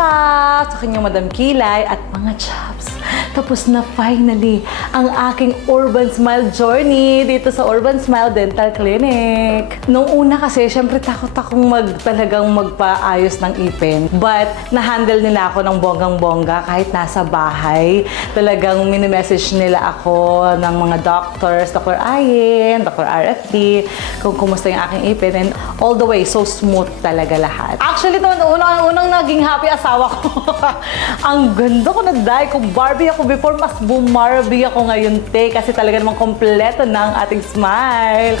Chops! Sa kanyang Madam Kilay at mga Chops. Tapos na finally ang aking Urban Smile journey dito sa Urban Smile Dental Clinic. Nung una kasi, syempre takot akong talagang magpaayos ng ipin. But na-handle nila ako ng bonggang-bongga kahit nasa bahay. Talagang mini-message nila ako ng mga doctors, Dr. Ayin, Dr. RFD, kung kumusta yung aking ipin. And all the way, so smooth talaga lahat. Actually, naman, unang naging happy asawa ko. Ang ganda ko na dahil kung Barbie ako before, mas bumarbie ako ngayon, te. Kasi talaga namang kompleto na ang ating smile.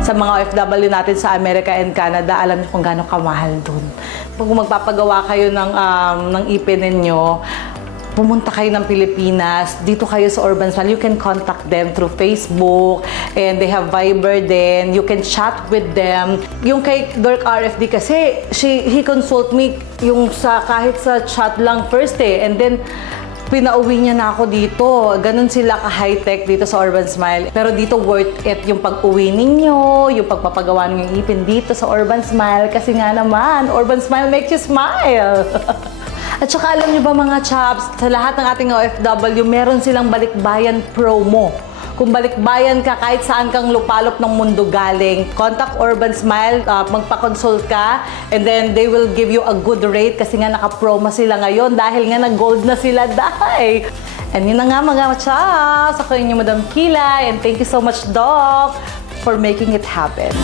Sa mga OFW natin sa America and Canada, alam niyo kung gaano kamahal dun. Kung magpapagawa kayo ng ipin ninyo, pumunta kayo ng Pilipinas, dito kayo sa Urban Smile, you can contact them through Facebook, and they have Viber din. You can chat with them. Yung kay Doc RFD kasi, he consult me yung kahit sa chat lang first and then pinauwi niya na ako dito. Ganun sila ka-high-tech dito sa Urban Smile. Pero dito worth it yung pag-uwi ninyo, yung pagpapagawa ng ipin dito sa Urban Smile. Kasi nga naman, Urban Smile makes you smile. At saka alam niyo ba mga Chops, sa lahat ng ating OFW, meron silang balikbayan promo. Kung balikbayan ka, kahit saan kang lupalop ng mundo galing, contact Urban Smile, magpa-consult ka, and then they will give you a good rate kasi nga naka-promo sila ngayon dahil nga nag-gold na sila dahil. And yun na nga mga Chops, ako yung Madam Kilay, and thank you so much, Doc, for making it happen.